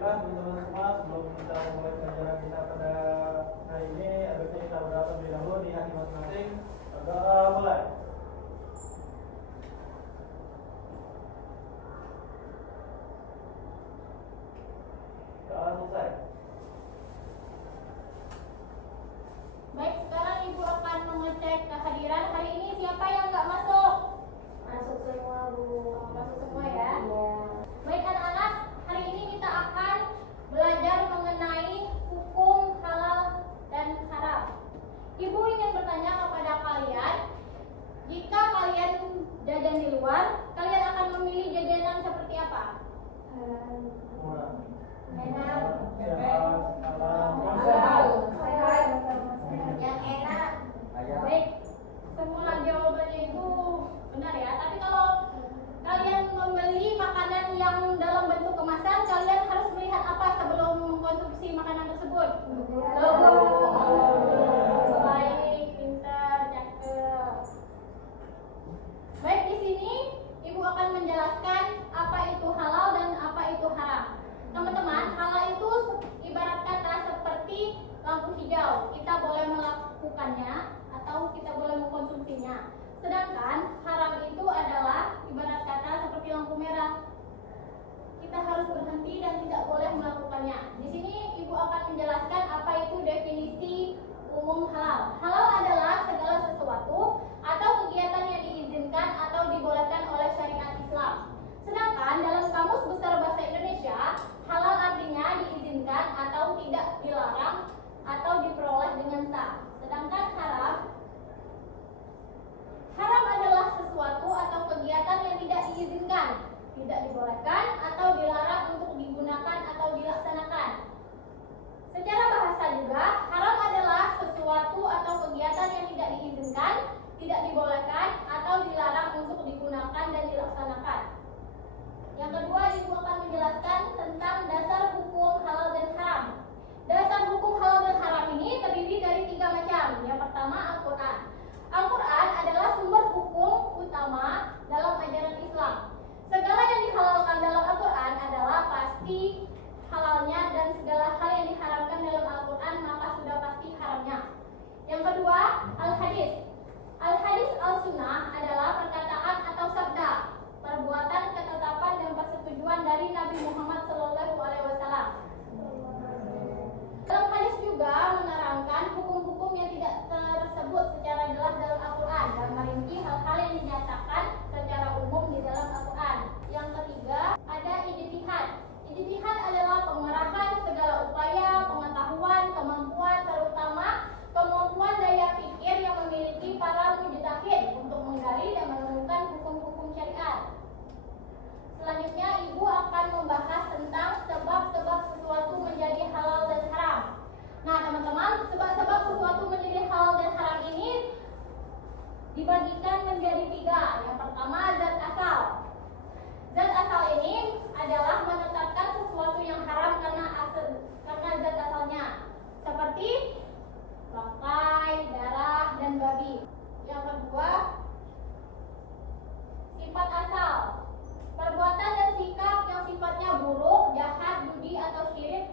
baiklah teman-teman semua, sebelum kita memulai pelajaran kita pada hari ini, adanya kita berdoa terlebih dahulu di hati masing-masing. Berdoa mulai. Doa selesai. Baik, sekarang Ibu akan mengecek kehadiran. Hari ini siapa yang nggak masuk? Masuk semua, Bu. Masuk semua ya? Iya. Baik anak-anak, hari ini kita akan belajar mengenai hukum halal dan haram. Ibu ingin bertanya kepada kalian, jika kalian jajan di luar, kalian akan memilih jajanan seperti apa? Murah. Enak, Sehat, halal, halal, Sehat. yang enak. ayam. Baik, semua jawabannya itu benar ya. Tapi kalau kalian membeli makanan yang dalam bentuk kemasan, kalian harus melihat apa sebelum mengkonsumsi makanan tersebut? Logo. Baik, pintar, cakep. Baik, di sini Ibu akan menjelaskan apa itu halal dan apa itu haram. Teman-teman, halal itu ibarat kata seperti lampu hijau. Kita boleh melakukannya atau kita boleh mengkonsumsinya. Sedangkan haram itu adalah ibarat kata seperti lampu merah. Kita harus berhenti dan tidak boleh melakukannya. Di sini Ibu akan menjelaskan apa itu definisi umum halal. Halal adalah segala sesuatu atau kegiatan yang diizinkan atau dibolehkan oleh syariat Islam. Sedangkan dalam Kamus Besar Bahasa Indonesia, halal artinya diizinkan atau tidak dilarang atau diperoleh dengan sah. Sedangkan haram adalah sesuatu atau kegiatan yang tidak diizinkan, tidak dibolehkan atau dilarang untuk digunakan atau dilaksanakan. Secara bahasa juga, haram adalah sesuatu atau kegiatan yang tidak diizinkan, tidak dibolehkan atau dilarang untuk digunakan dan dilaksanakan. Yang kedua, Ibu akan menjelaskan tentang dasar hukum halal dan haram. Dasar hukum halal dan haram ini terdiri dari 3 macam. Yang pertama, Al-Quran. Al-Quran adalah sumber hukum utama dalam ajaran Islam. Segala yang dihalalkan dalam Al-Quran adalah pasti halalnya, dan segala hal yang diharamkan dalam Al-Quran maka sudah pasti haramnya. Yang kedua, Al-Hadis. Al-Hadis al-Sunnah adalah perkataan atau sabda, perbuatan, ketetapan, dan persetujuan dari Nabi Muhammad SAW. Dalam hadis juga menerangkan hukum-hukum yang tidak tersebut secara jelas dalam Al-Quran dan merinci hal-hal yang dinyatakan secara umum di dalam Al-Quran. Yang ketiga, ada ijtihad. Ijtihad adalah pengerahan segala upaya, pengetahuan, kemampuan, terutama kemampuan daya pikir yang memiliki para mujtahid untuk menggali dan menemukan hukum-hukum syariat. Selanjutnya, Ibu akan membahas tentang sebab-sebab sesuatu menjadi halal dan haram. Nah, teman-teman, sebab-sebab sesuatu menjadi halal dan haram ini dibagikan menjadi 3. Yang pertama, zat asal. Zat asal ini adalah menetapkan sesuatu yang haram karena zat asalnya, seperti bangkai, darah, dan babi. Yang kedua, sifat asal. Perbuatan dan sikap yang sifatnya buruk, jahat, judi, atau syirik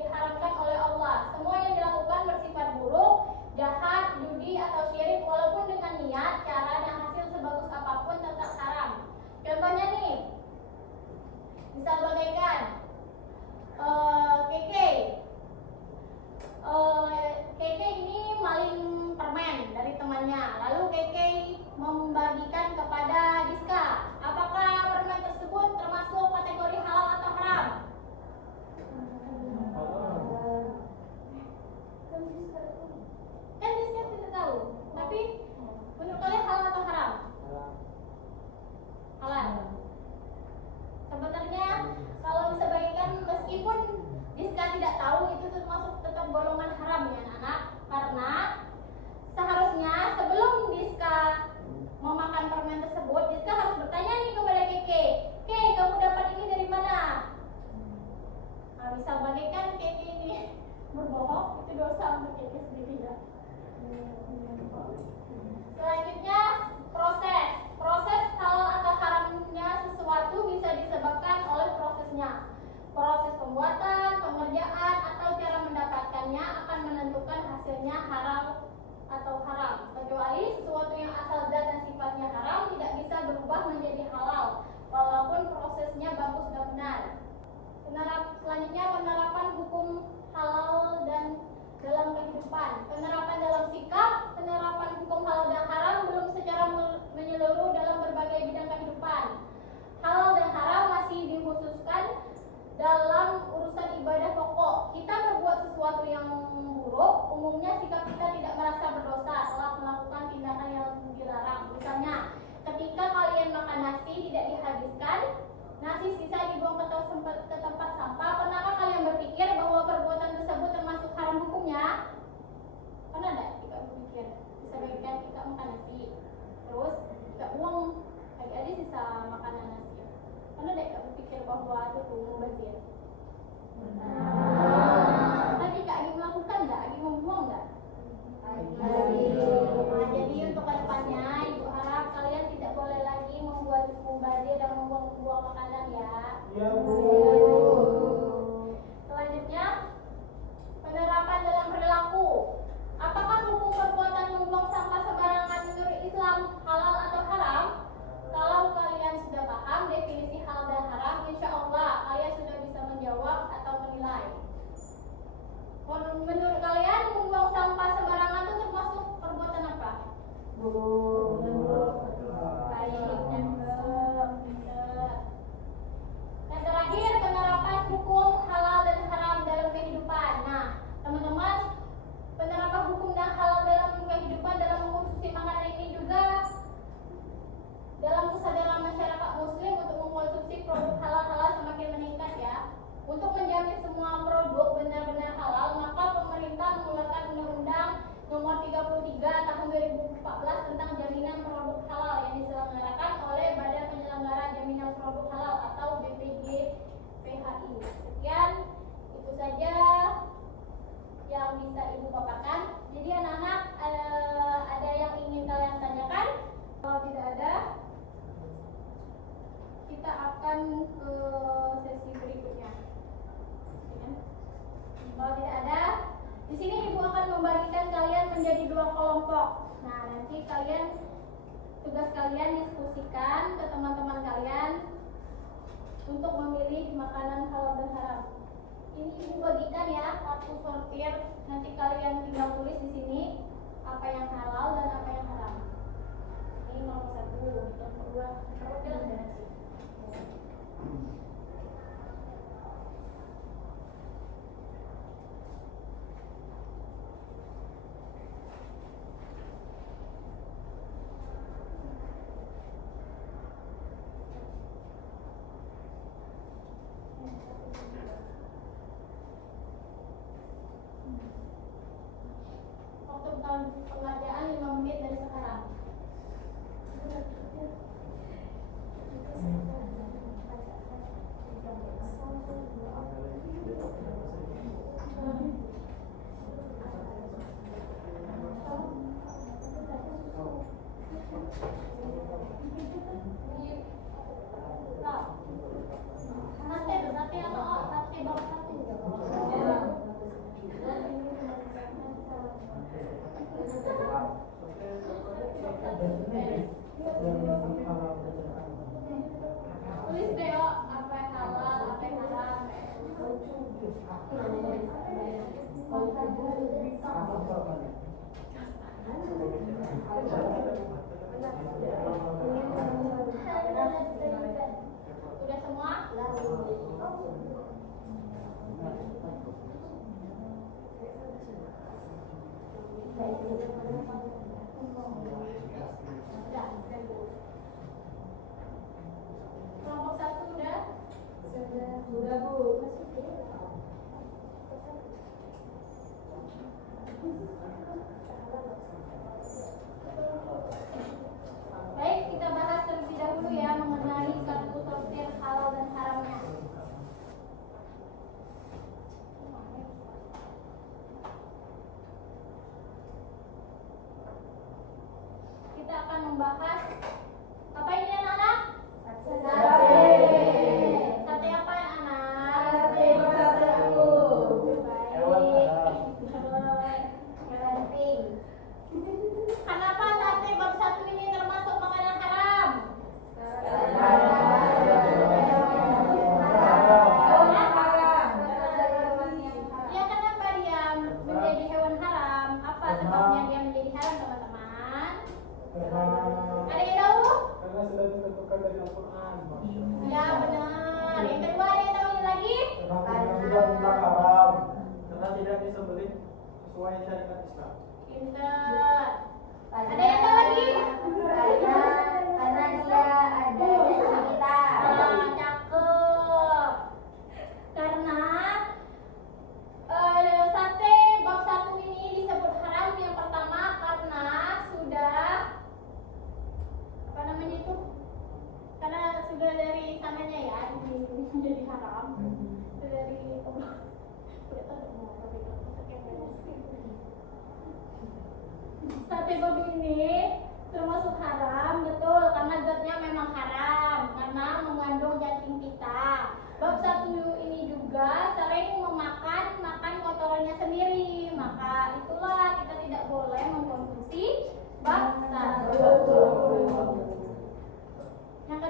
diharamkan oleh Allah. Semua yang dilakukan bersifat buruk, jahat, judi, atau syirik walaupun dengan niat, cara, dan hasil sebagus apapun tetap haram. Contohnya nih, misal bagaikan Keke. Keke ini maling permen dari temannya. Lalu Keke membagikan kepada Diska. Apakah permen tersebut termasuk kategori halal atau haram? Kan Diska tidak tahu. Tapi menurut kalian halal atau haram? Halal. Sebenarnya kalau disebagikan, meskipun Diska tidak tahu, itu termasuk tetap golongan haram ya anak-anak. Karena seharusnya sebelum Diska memakan permen tersebut, Diska harus bertanya nih kepada Keke, Keke, kamu dapat ini dari mana? Nah, bisa bagaikan Keke ini berbohong, itu dosa untuk Keke sendiri ya. Selanjutnya, proses halal atau haramnya sesuatu bisa disebabkan oleh prosesnya. Proses pembuatan, pengerjaan, atau cara mendapatkannya akan menentukan hasilnya halal atau haram. Kecuali sesuatu yang asal zat dan sifatnya haram tidak bisa berubah menjadi halal, walaupun prosesnya bagus dan benar. Selanjutnya penerapan hukum halal dan dalam kehidupan. Penerapan dalam sikap, penerapan hukum halal dan haram belum secara menyeluruh dalam berbagai bidang kehidupan. Halal dan haram masih dikhususkan dalam urusan ibadah pokok. Kita berbuat sesuatu yang buruk, umumnya sikap kita tidak merasa berdosa telah melakukan tindakan yang dilarang. Misalnya, ketika kalian makan nasi tidak dihabiskan, nasi sisa dibuang ke tempat sampah, pernahkah kalian berpikir bahwa perbuatan tersebut termasuk haram hukumnya? Pernah tidak kita berpikir? Misalkan kita makan nasi, terus kita buang lagi sisa makanan nasi. Pernah tidak kita berpikir bahwa itu mubazir? Tadi Kak Agi melakukan nggak? Agi membuang nggak? Jadi untuk kedepannya Ibu harap kalian tidak boleh lagi membuat mubazir dan membuang makanan ya. Ya, Bu. Selanjutnya penerapan dalam perilaku. Apakah hukum perbuatan membuang sampah sembarangan menurut Islam halal atau haram? Kalau kalian sudah paham definisi halal dan haram, insya Allah kalian sudah bisa menjawab atau menilai. Menurut kalian membuang sampah sembarangan itu termasuk perbuatan apa? Baik, dan terakhir penerapan hukum halal dan haram dalam kehidupan. Nah, teman-teman, penerapan hukum dan halal dalam kehidupan dalam mengkonsumsi makanan ini juga dalam kesadaran masyarakat muslim untuk mengkonsumsi produk halal semakin meningkat ya. Untuk menjamin semua produk benar-benar halal, maka pemerintah mengeluarkan Undang-Undang Nomor 33 Tahun 2014 tentang Jaminan Produk Halal yang diselenggarakan oleh Badan Penyelenggara Jaminan Produk Halal atau BPJPHI. Sekian, itu saja yang bisa Ibu paparkan. Jadi anak-anak, ada yang ingin kalian tanyakan? Kalau tidak ada, kita akan ke sesi berikutnya. Kalau tidak ada, di sini Ibu akan membagikan kalian menjadi 2 kelompok. Nah, nanti tugas kalian diskusikan ke teman-teman kalian untuk memilih makanan halal dan haram. Ini Ibu bagikan ya, kartu sortir. Nanti kalian tinggal tulis di sini apa yang halal dan apa yang haram. Ini nomor 1, yang kedua, perwakilan dan pengerjaan 5 menit dari sekarang. Sate atau sate bawah sate juga. Tulis deh apa yang halal, apa yang haram. Udah semua? Kelompok 1 udah? Sudah, Bu. Baik, kita bahas terlebih dahulu ya mengenai kartu sortir halal dan haramnya. Kita akan membahas apa ini anak-anak? Sate. Sate apa ya anak? disembelih sesuai syariat Islam? Pinter. Ada yang tahu lagi? Karena dia ada janji kita. Cakep. Karena sate bab 1 ini disebut haram yang pertama karena sudah apa namanya itu? Karena sudah dari sananya ya menjadi haram. Sudah dari sate babi ini termasuk haram, betul, karena zatnya memang haram karena mengandung cacing pita. Bab 1 ini juga sering makan kotorannya sendiri, maka itulah kita tidak boleh mengkonsumsi bab 1. Yang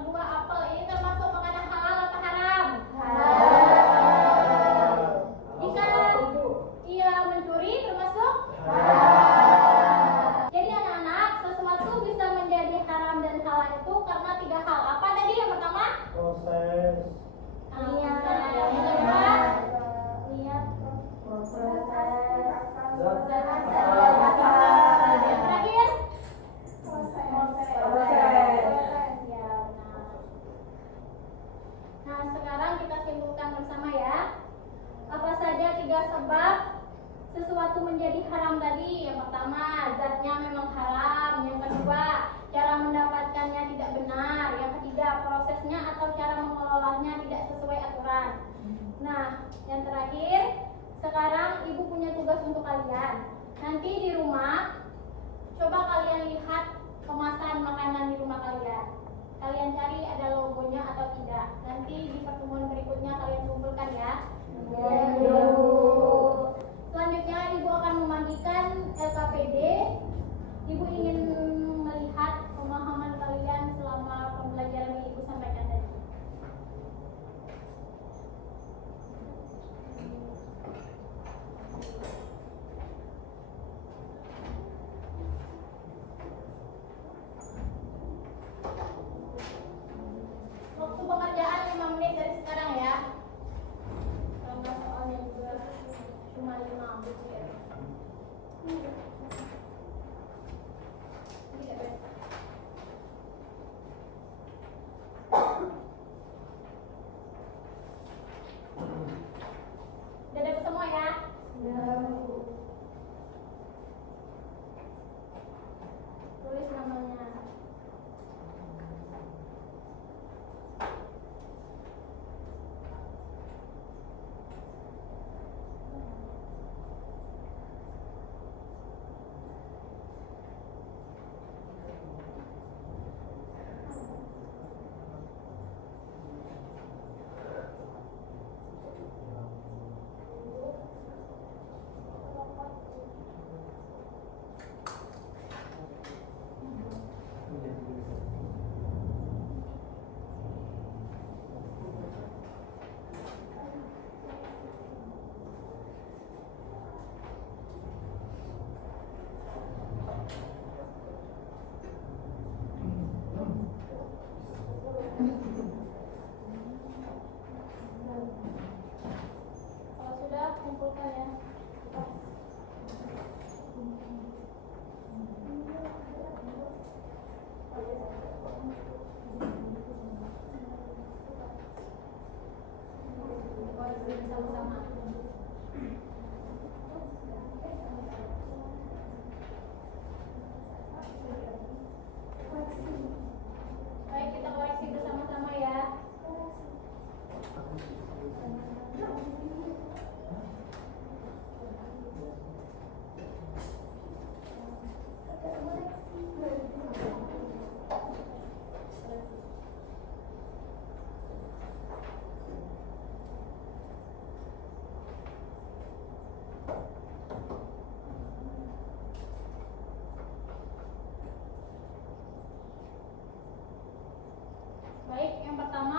kedua, apel ini termasuk makanan halal atau haram? Jika ia mencuri termasuk haram. Jadi anak-anak, sesuatu bisa menjadi haram dan halal itu karena 3 hal. Apa tadi yang pertama? Proses. Yang kedua? Yang terakhir? Ya, nah, sekarang kita simpulkan bersama ya. Apa saja 3 sebab sesuatu menjadi haram tadi? Yang pertama, zatnya memang haram. Yang kedua, cara mendapatkannya tidak benar. Yang ketiga, prosesnya atau cara mengelolanya tidak sesuai aturan. Nah, yang terakhir, sekarang ibu punya tugas untuk kalian. Nanti di rumah, coba kalian lihat kemasan makanan di rumah kalian. Kalian cari ada logonya atau tidak. Nanti di pertemuan berikutnya kalian kumpulkan ya. Selanjutnya ibu akan memanggilkan LKPD. Ibu ingin melihat pemahaman kalian selama pembelajaran yang ibu sampaikan tadi. Waktu pengerjaan 5 menit dari sekarang ya. Karena soalnya juga cuma 5 menit ya. Tidak beres. Udah dapat semua ya? Tulis namanya. Kalau sudah, kumpulkan ya. Sama-sama. Baik, kita koreksi bersama-sama ya. Baik, yang pertama